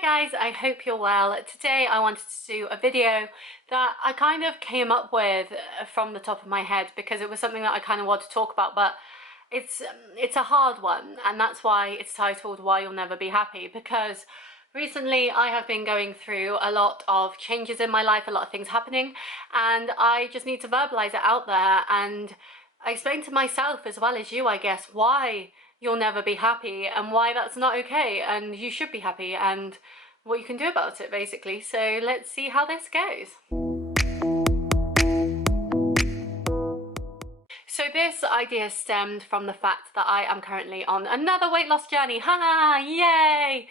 Hi guys, I hope you're well. Today I wanted to do a video that I kind of came up with from the top of my head because it was something that I kind of wanted to talk about, but it's a hard one, and that's why it's titled Why You'll Never Be Happy, because recently I have been going through a lot of changes in my life, a lot of things happening, and I just need to verbalize it out there and explain to myself as well as you, I guess, why you'll never be happy and why that's not okay and you should be happy and what you can do about it, basically. So let's see how this goes. So this idea stemmed from the fact that I am currently on another weight loss journey. Haha, yay!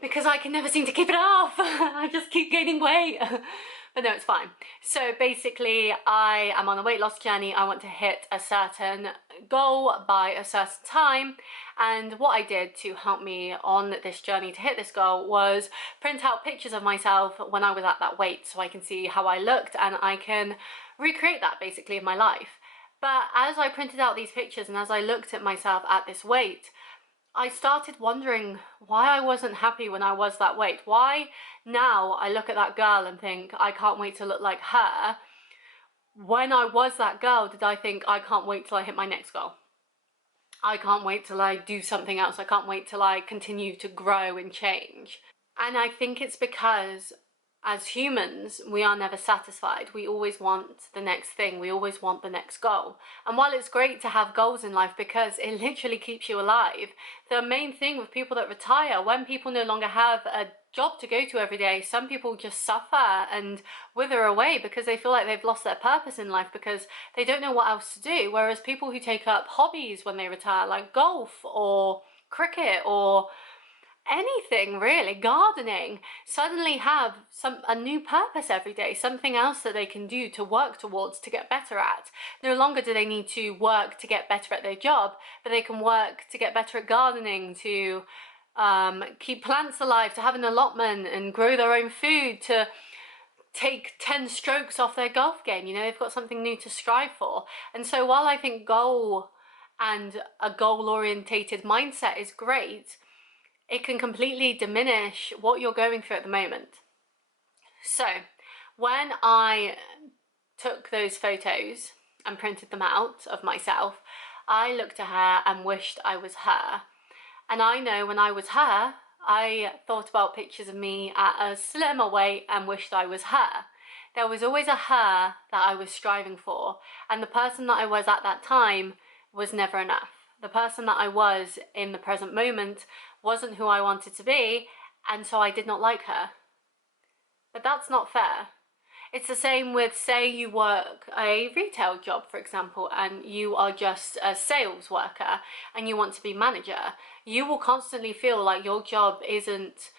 Because I can never seem to keep it off. I just keep gaining weight. But no, it's fine. So basically, I am on a weight loss journey. I want to hit a certain goal by a certain time. And what I did to help me on this journey to hit this goal was print out pictures of myself when I was at that weight so I can see how I looked and I can recreate that basically in my life. But as I printed out these pictures and as I looked at myself at this weight, I started wondering why I wasn't happy when I was that weight. Why now I look at that girl and think I can't wait to look like her. When I was that girl, did I think I can't wait till I hit my next goal? I can't wait till I do something else. I can't wait till I continue to grow and change. And I think it's because as humans, we are never satisfied. We always want the next thing. We always want the next goal. And while it's great to have goals in life because it literally keeps you alive, the main thing with people that retire, when people no longer have a job to go to every day, some people just suffer and wither away because they feel like they've lost their purpose in life because they don't know what else to do. Whereas people who take up hobbies when they retire, like golf or cricket or anything really, gardening, suddenly have a new purpose every day, something else that they can do to work towards, to get better at. No longer do they need to work to get better at their job, but they can work to get better at gardening, to keep plants alive, to have an allotment and grow their own food, to take 10 strokes off their golf game. You know, they've got something new to strive for. And so while I think goal and a goal-orientated mindset is great, it can completely diminish what you're going through at the moment. So when I took those photos and printed them out of myself, I looked at her and wished I was her. And I know when I was her, I thought about pictures of me at a slimmer weight and wished I was her. There was always a her that I was striving for, and the person that I was at that time was never enough. The person that I was in the present moment wasn't who I wanted to be, and so I did not like her. But that's not fair. It's the same with, say you work a retail job, for example, and you are just a sales worker and you want to be manager. You will constantly feel like your job isn't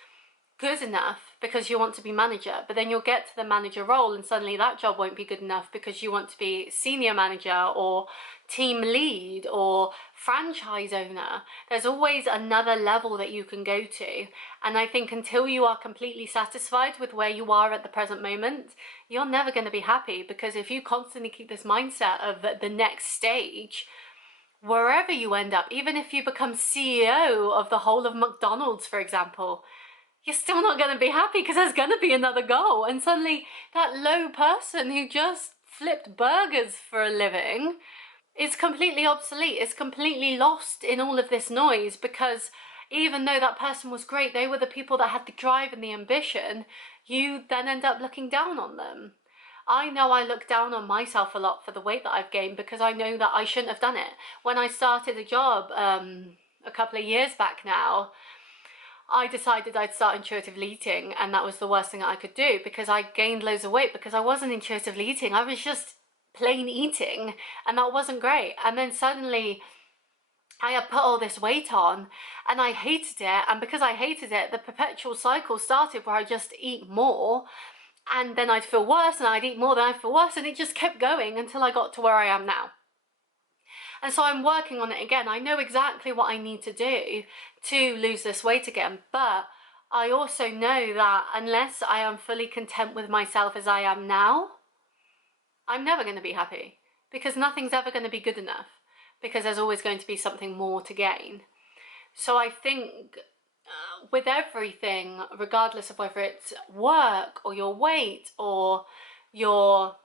good enough because you want to be manager, but then you'll get to the manager role and suddenly that job won't be good enough because you want to be senior manager or team lead or franchise owner. There's always another level that you can go to, and I think until you are completely satisfied with where you are at the present moment, you're never going to be happy, because if you constantly keep this mindset of the next stage, wherever you end up, even if you become CEO of the whole of McDonald's, for example, you're still not going to be happy because there's going to be another goal, and suddenly that low person who just flipped burgers for a living is completely obsolete. It's completely lost in all of this noise, because even though that person was great, they were the people that had the drive and the ambition, you then end up looking down on them. I know I look down on myself a lot for the weight that I've gained because I know that I shouldn't have done it. When I started a job a couple of years back now, I decided I'd start intuitively eating, and that was the worst thing that I could do because I gained loads of weight because I wasn't intuitively eating. I was just plain eating, and that wasn't great. And then suddenly I had put all this weight on and I hated it, and because I hated it, the perpetual cycle started where I just eat more, and then I'd feel worse, and I'd eat more, then I'd feel worse, and it just kept going until I got to where I am now. And so I'm working on it again. I know exactly what I need to do to lose this weight again, but I also know that unless I am fully content with myself as I am now, I'm never going to be happy, because nothing's ever going to be good enough, because there's always going to be something more to gain. So I think with everything, regardless of whether it's work or your weight or your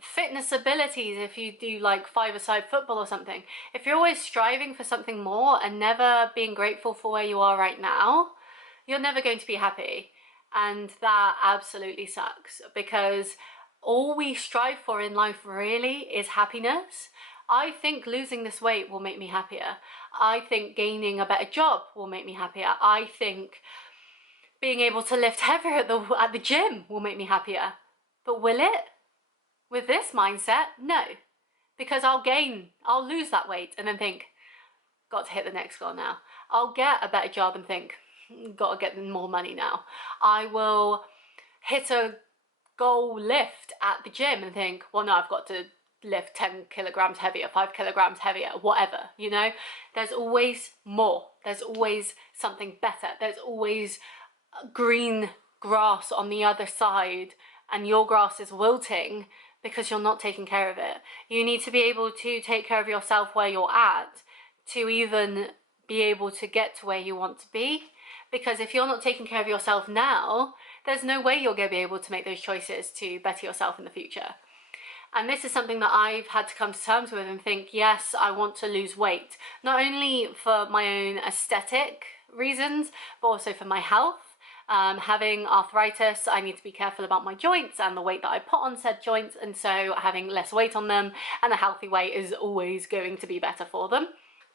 fitness abilities, if you do like five-a-side football or something, if you're always striving for something more and never being grateful for where you are right now, you're never going to be happy. And that absolutely sucks, because all we strive for in life really is happiness. I think losing this weight will make me happier. I think gaining a better job will make me happier. I think being able to lift heavier at the gym will make me happier. But will it? With this mindset, no. Because I'll lose that weight and then think, got to hit the next goal now. I'll get a better job and think, got to get more money now. I will hit a goal lift at the gym and think, well, no, I've got to lift 10 kilograms heavier, 5 kilograms heavier, whatever, you know? There's always more. There's always something better. There's always green grass on the other side, and your grass is wilting because you're not taking care of it. You need to be able to take care of yourself where you're at to even be able to get to where you want to be. Because if you're not taking care of yourself now, there's no way you're going to be able to make those choices to better yourself in the future. And this is something that I've had to come to terms with and think, yes, I want to lose weight, not only for my own aesthetic reasons, but also for my health. Having arthritis, I need to be careful about my joints and the weight that I put on said joints, and so having less weight on them and a healthy weight is always going to be better for them.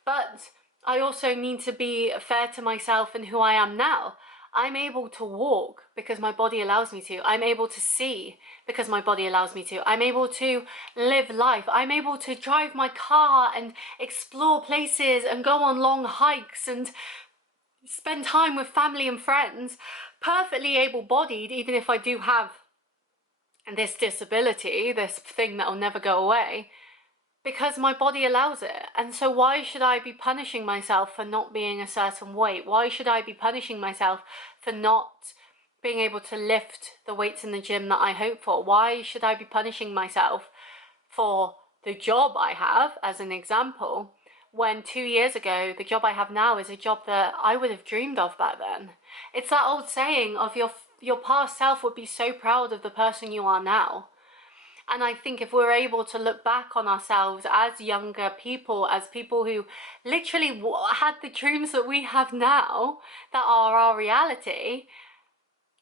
But I also need to be fair to myself and who I am now. I'm able to walk because my body allows me to. I'm able to see because my body allows me to. I'm able to live life. I'm able to drive my car and explore places and go on long hikes and spend time with family and friends, perfectly able-bodied, even if I do have this disability, this thing that'll never go away, because my body allows it. And so why should I be punishing myself for not being a certain weight? Why should I be punishing myself for not being able to lift the weights in the gym that I hope for? Why should I be punishing myself for the job I have, as an example, when 2 years ago, the job I have now is a job that I would have dreamed of back then? It's that old saying of your past self would be so proud of the person you are now. And I think if we're able to look back on ourselves as younger people, as people who literally had the dreams that we have now, that are our reality,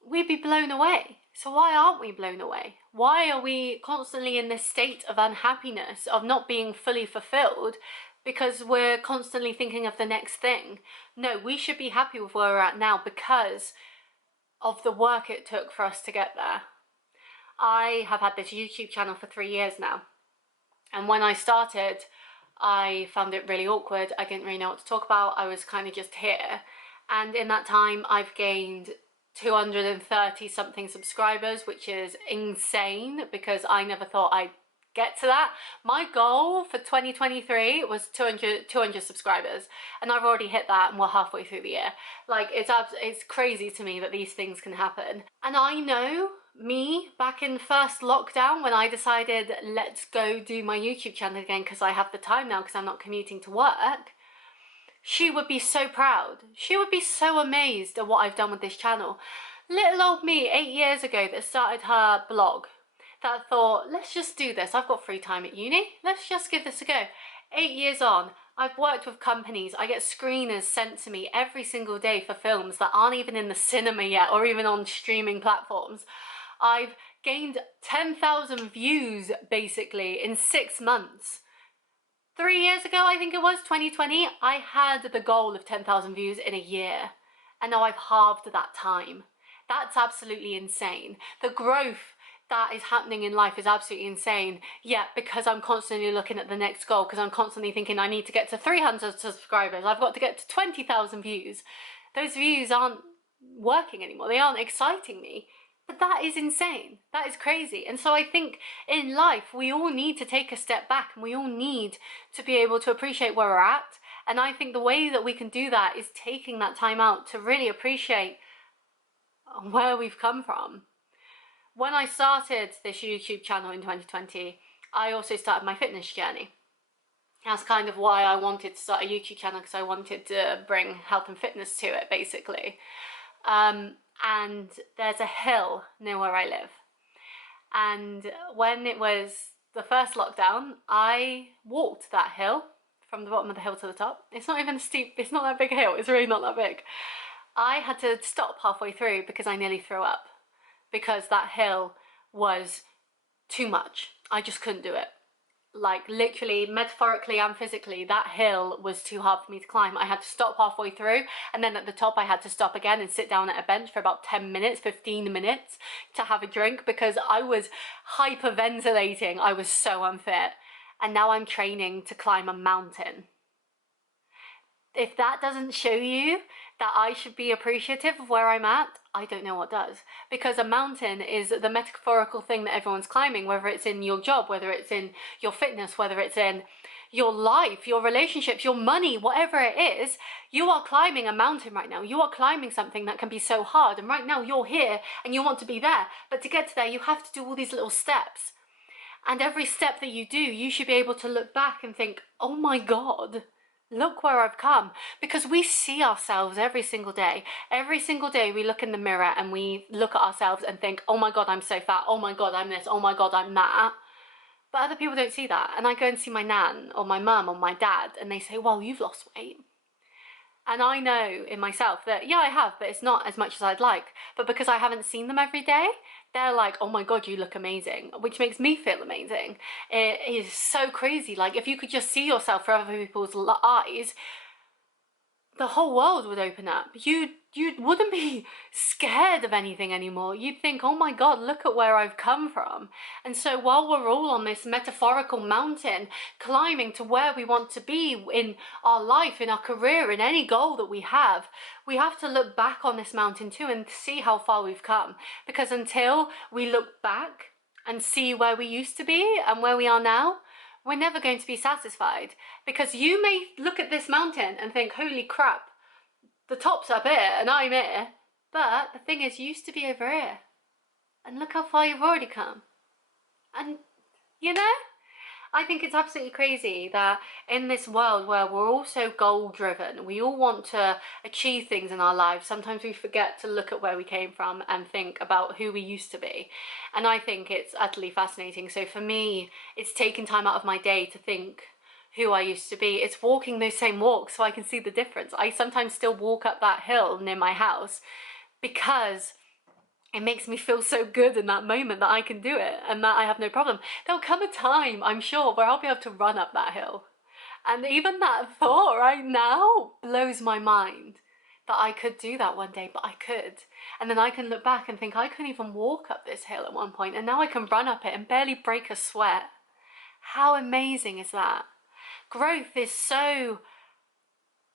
we'd be blown away. So why aren't we blown away? Why are we constantly in this state of unhappiness, of not being fully fulfilled, because we're constantly thinking of the next thing? No, we should be happy with where we're at now because of the work it took for us to get there. I have had this YouTube channel for 3 years now, and when I started, I found it really awkward. I didn't really know what to talk about. I was kind of just here, and in that time I've gained 230 something subscribers, which is insane because I never thought I'd get to that. My goal for 2023 was 200 subscribers, and I've already hit that, and we're halfway through the year. Like, it's crazy to me that these things can happen. And I know me back in first lockdown, when I decided let's go do my YouTube channel again because I have the time now because I'm not commuting to work, she would be so proud. She would be so amazed at what I've done with this channel. Little old me 8 years ago that started her blog, that thought, let's just do this. I've got free time at uni. Let's just give this a go. 8 years on, I've worked with companies. I get screeners sent to me every single day for films that aren't even in the cinema yet or even on streaming platforms. I've gained 10,000 views basically in 6 months. 3 years ago, I think it was, 2020, I had the goal of 10,000 views in a year. And now I've halved that time. That's absolutely insane. The growth that is happening in life is absolutely insane. Yet, because I'm constantly looking at the next goal, because I'm constantly thinking I need to get to 300 subscribers, I've got to get to 20,000 views. Those views aren't working anymore. They aren't exciting me. But that is insane. That is crazy. And so I think in life, we all need to take a step back, and we all need to be able to appreciate where we're at. And I think the way that we can do that is taking that time out to really appreciate where we've come from. When I started this YouTube channel in 2020, I also started my fitness journey. That's kind of why I wanted to start a YouTube channel, because I wanted to bring health and fitness to it, basically. And there's a hill near where I live. And when it was the first lockdown, I walked that hill from the bottom of the hill to the top. It's not even steep, it's not that big a hill, it's really not that big. I had to stop halfway through because I nearly threw up, because that hill was too much. I just couldn't do it. Like literally, metaphorically and physically, that hill was too hard for me to climb. I had to stop halfway through, and then at the top I had to stop again and sit down at a bench for about 10 minutes, 15 minutes to have a drink, because I was hyperventilating. I was so unfit. And now I'm training to climb a mountain. If that doesn't show you that I should be appreciative of where I'm at, I don't know what does. Because a mountain is the metaphorical thing that everyone's climbing, whether it's in your job, whether it's in your fitness, whether it's in your life, your relationships, your money, whatever it is, you are climbing a mountain right now. You are climbing something that can be so hard. And right now you're here and you want to be there. But to get to there, you have to do all these little steps. And every step that you do, you should be able to look back and think, oh my God, look where I've come. Because we see ourselves every single day. Every single day we look in the mirror and we look at ourselves and think, oh my God, I'm so fat. Oh my God, I'm this. Oh my God, I'm that. But other people don't see that. And I go and see my nan or my mum or my dad and they say, well, you've lost weight. And I know in myself that, yeah, I have, but it's not as much as I'd like. But because I haven't seen them every day, they're like, oh my God, you look amazing, which makes me feel amazing. It is so crazy. Like, if you could just see yourself through other people's eyes, the whole world would open up. You wouldn't be scared of anything anymore. You'd think, oh my God, look at where I've come from. And so while we're all on this metaphorical mountain, climbing to where we want to be in our life, in our career, in any goal that we have to look back on this mountain too and see how far we've come. Because until we look back and see where we used to be and where we are now, we're never going to be satisfied. Because you may look at this mountain and think, holy crap, the top's up here and I'm here. But the thing is, you used to be over here. And look how far you've already come. And, you know, I think it's absolutely crazy that in this world where we're all so goal driven, we all want to achieve things in our lives, sometimes we forget to look at where we came from and think about who we used to be. And I think it's utterly fascinating. So for me, it's taking time out of my day to think who I used to be. It's walking those same walks so I can see the difference. I sometimes still walk up that hill near my house because it makes me feel so good in that moment that I can do it and that I have no problem. There'll come a time, I'm sure, where I'll be able to run up that hill. And even that thought right now blows my mind that I could do that one day, but I could. And then I can look back and think I couldn't even walk up this hill at one point, and now I can run up it and barely break a sweat. How amazing is that? Growth is so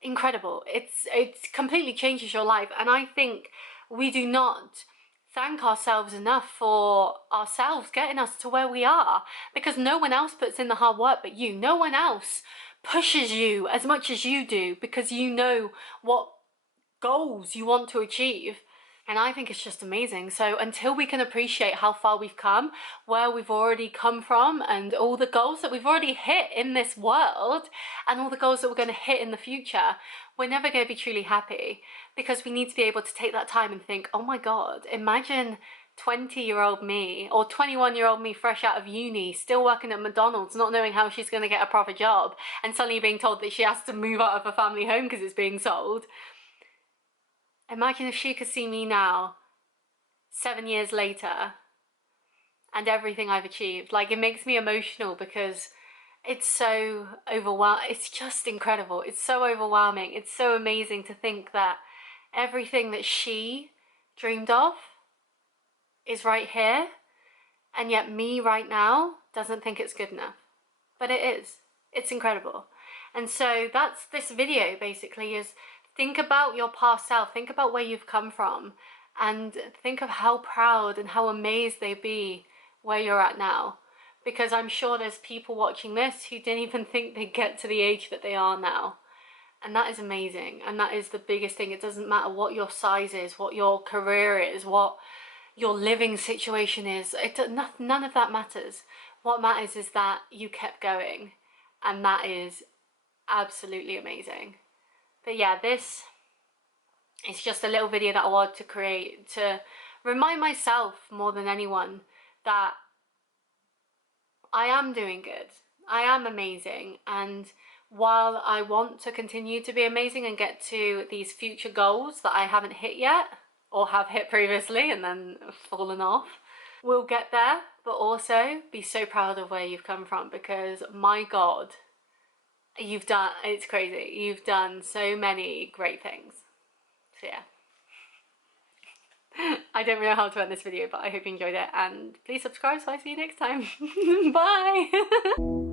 incredible. It completely changes your life, and I think we do not thank ourselves enough for ourselves getting us to where we are, because no one else puts in the hard work but you. No one else pushes you as much as you do, because you know what goals you want to achieve. And I think it's just amazing. So until we can appreciate how far we've come, where we've already come from, and all the goals that we've already hit in this world, and all the goals that we're going to hit in the future, we're never going to be truly happy, because we need to be able to take that time and think, oh my God, imagine 20-year-old me or 21-year-old me fresh out of uni, still working at McDonald's, not knowing how she's going to get a proper job, and suddenly being told that she has to move out of a family home because it's being sold. Imagine if she could see me now, 7 years later, and everything I've achieved. Like, it makes me emotional because it's so overwhelming. It's just incredible. It's so overwhelming. It's so amazing to think that everything that she dreamed of is right here, and yet me right now doesn't think it's good enough. But it is. It's incredible. And so that's this video basically, is think about your past self, think about where you've come from, and think of how proud and how amazed they'd be where you're at now. Because I'm sure there's people watching this who didn't even think they'd get to the age that they are now. And that is amazing. And that is the biggest thing. It doesn't matter what your size is, what your career is, what your living situation is. None of that matters. What matters is that you kept going. and that is absolutely amazing. But yeah, this is just a little video that I wanted to create to remind myself more than anyone that I am doing good, I am amazing, and while I want to continue to be amazing and get to these future goals that I haven't hit yet, or have hit previously and then fallen off, we'll get there, but also be so proud of where you've come from, because my God, you've done, it's crazy, you've done so many great things. So yeah. I don't know how to end this video, but I hope you enjoyed it, and please subscribe so I see you next time. Bye!